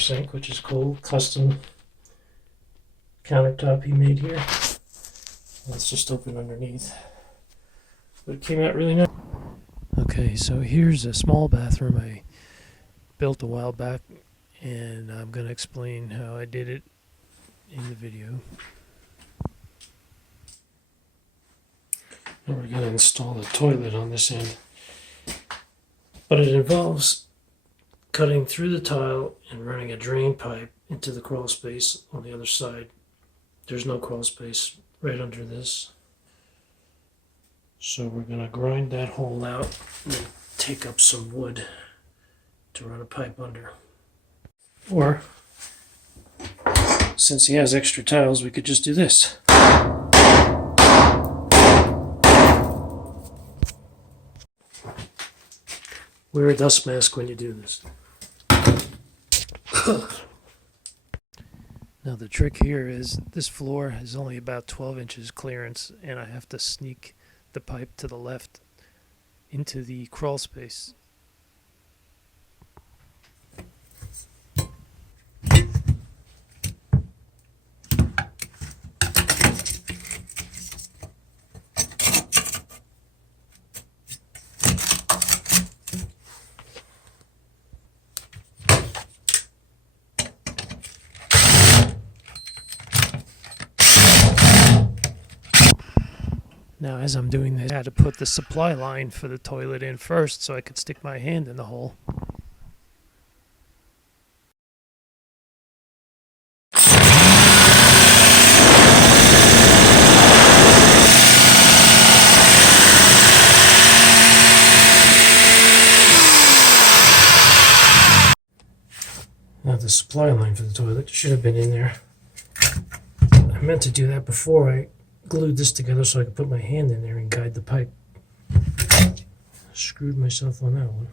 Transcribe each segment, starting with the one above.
sink, which is cool. Custom countertop he made here. Let's just open underneath. But it came out really nice. Okay, so here's a small bathroom I built a while back, and I'm going to explain how I did it in the video. And we're going to install the toilet on this end. But it involves cutting through the tile and running a drain pipe into the crawl space on the other side. There's no crawl space right under this. So we're going to grind that hole out and then take up some wood to run a pipe under. Or, since he has extra tiles, we could just do this. Wear a dust mask when you do this. Now the trick here is this floor is only about 12 inches clearance, and I have to sneak the pipe to the left into the crawl space. Now, as I'm doing this, I had to put the supply line for the toilet in first so I could stick my hand in the hole. Now, the supply line for the toilet should have been in there. I meant to do that before I glued this together so I could put my hand in there and guide the pipe. Screwed myself on that one.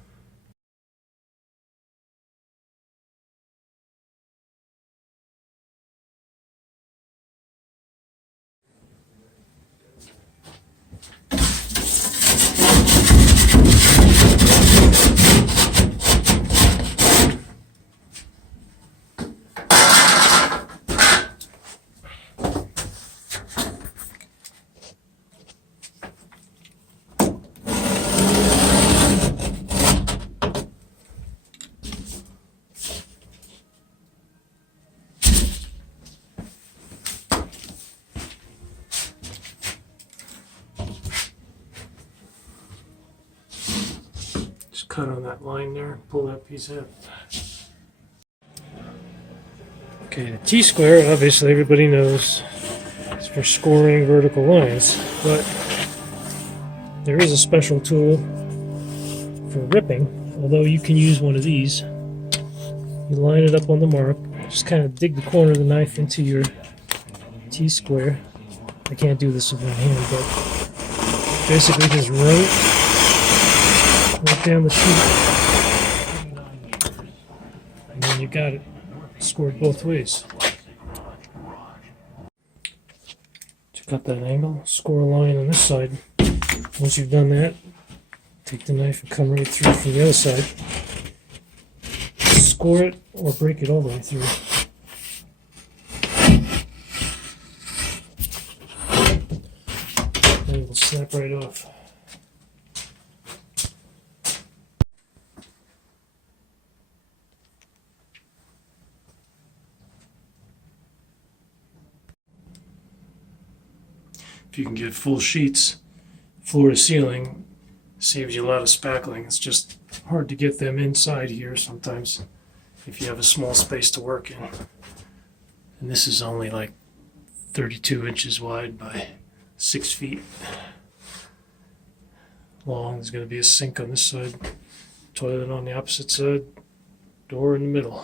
Cut on that line there, pull that piece out. Okay, the T-square, obviously everybody knows, is for scoring vertical lines, but there is a special tool for ripping, although you can use one of these. You line it up on the mark, just kind of dig the corner of the knife into your T-square. I can't do this with my hand, but basically just right down the sheet, and then you got it scored both ways. To cut that angle, score a line on this side. Once you've done that, take the knife and come right through from the other side. Score it or break it all the way through. And it will snap right off. If you can get full sheets, floor to ceiling, saves you a lot of spackling. It's just hard to get them inside here sometimes if you have a small space to work in. And this is only like 32 inches wide by 6 feet long. There's going to be a sink on this side, toilet on the opposite side, door in the middle.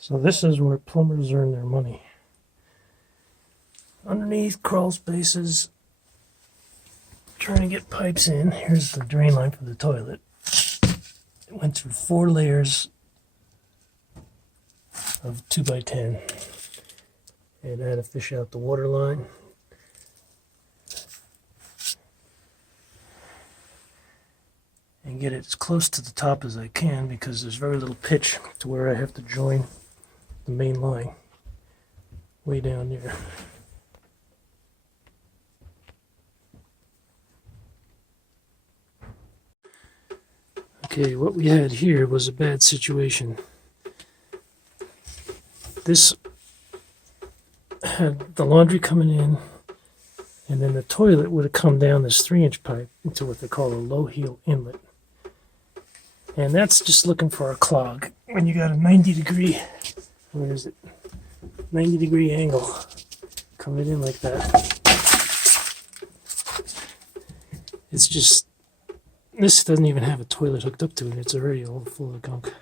So this is where plumbers earn their money. Underneath crawl spaces, trying to get pipes in. Here's the drain line for the toilet. It went through 4 layers of 2x10. And I had to fish out the water line. And get it as close to the top as I can because there's very little pitch to where I have to join the main line way down there. Okay, what we had here was a bad situation. This had the laundry coming in, and then the toilet would have come down this 3-inch pipe into what they call a low heel inlet. And that's just looking for a clog. When you got a 90-degree, where is it? 90-degree angle coming in like that. It's just, this doesn't even have a toilet hooked up to it. It's already all full of gunk.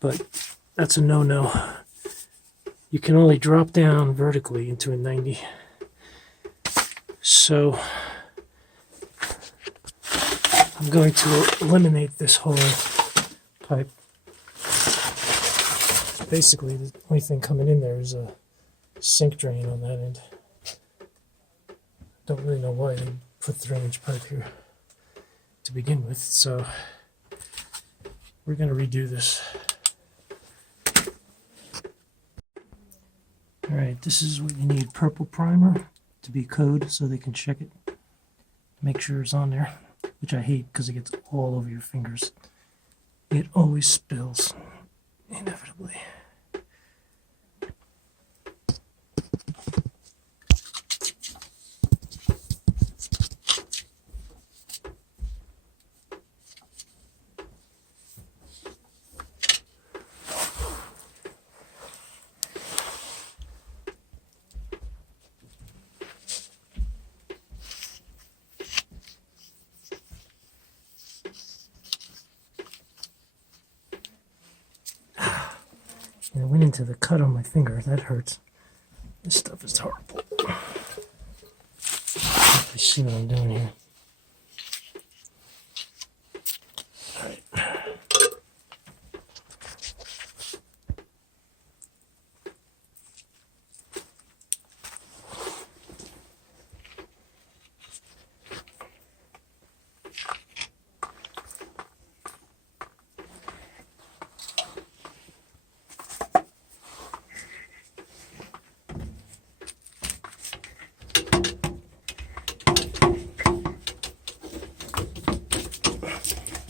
But that's a no-no. You can only drop down vertically into a 90. So I'm going to eliminate this whole pipe. Basically, the only thing coming in there is a sink drain on that end. Don't really know why they put 3-inch pipe here to begin with, so we're going to redo this. Alright, this is what you need. Purple primer to be code so they can check it. Make sure it's on there, which I hate because it gets all over your fingers. It always spills, inevitably. And it went into the cut on my finger. That hurts. This stuff is horrible. You see what I'm doing here. Alright.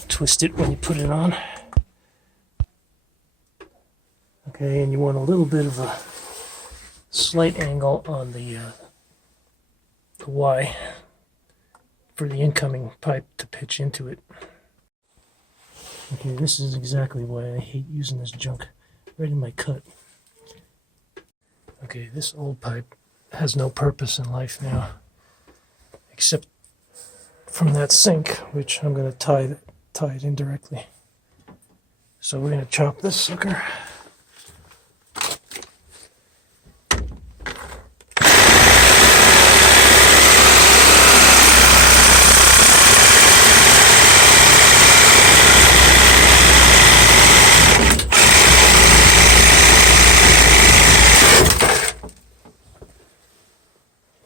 Twist it when you put it on. Okay, and you want a little bit of a slight angle on the Y for the incoming pipe to pitch into it. Okay, this is exactly why I hate using this junk right in my cut. Okay, this old pipe has no purpose in life now, except from that sink, which I'm going to tie it indirectly. So we're going to chop this sucker.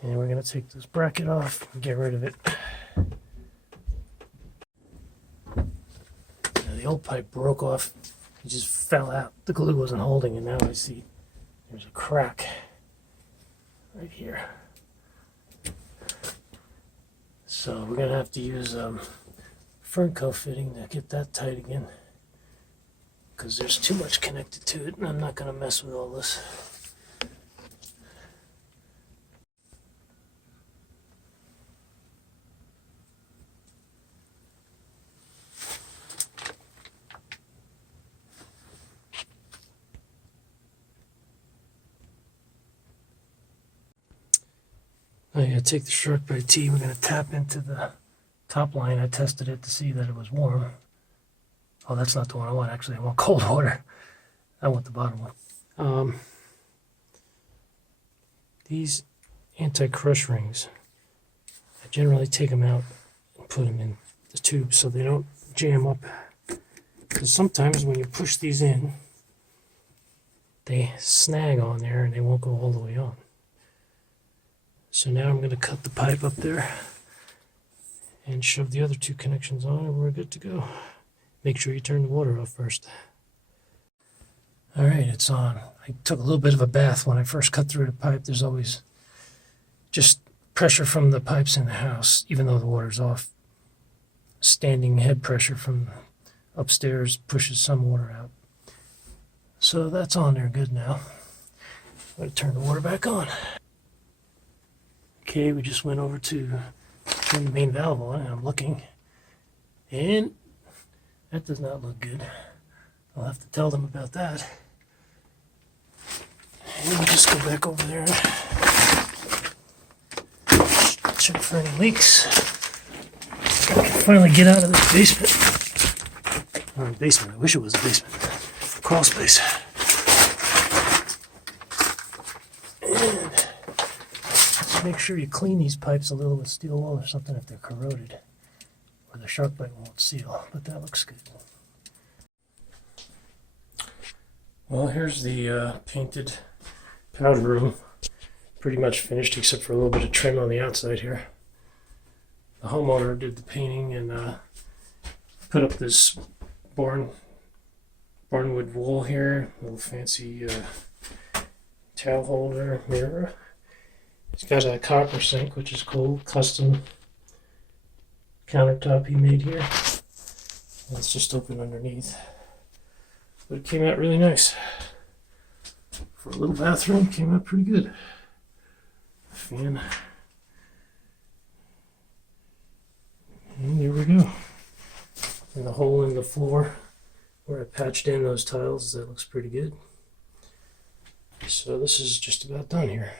And we're going to take this bracket off and get rid of it. The old pipe broke off. It just fell out. The glue wasn't holding, and now I see there's a crack right here. So we're gonna have to use Fernco fitting to get that tight again, because there's too much connected to it, and I'm not gonna mess with all this. I'm going to take the Shark Bite T. We're going to tap into the top line. I tested it to see that it was warm. Oh, that's not the one I want. Actually, I want cold water. I want the bottom one. These anti-crush rings, I generally take them out and put them in the tube so they don't jam up Because sometimes when you push these in, they snag on there and they won't go all the way on. So now I'm going to cut the pipe up there and shove the other two connections on and we're good to go. Make sure you turn the water off first. Alright, it's on. I took a little bit of a bath when I first cut through the pipe. There's always just pressure from the pipes in the house, even though the water's off. Standing head pressure from upstairs pushes some water out. So that's on there good now. I'm going to turn the water back on. Okay, we just went over to turn the main valve on and I'm looking. And that does not look good. I'll have to tell them about that. And we'll just go back over there and check for any leaks. I can finally get out of this basement. Or basement, I wish it was a basement. Crawl space. And just make sure you clean these pipes a little with steel wool or something if they're corroded. Or the shark bite won't seal, but that looks good. Well, here's the painted powder room. Pretty much finished except for a little bit of trim on the outside here. The homeowner did the painting and put up this barnwood wall here, a little fancy towel holder, mirror. It's got a copper sink, which is cool, custom countertop he made here. And it's just open underneath. But it came out really nice. For a little bathroom, it came out pretty good. Fan. And there we go. And the hole in the floor where I patched in those tiles, that looks pretty good. So this is just about done here.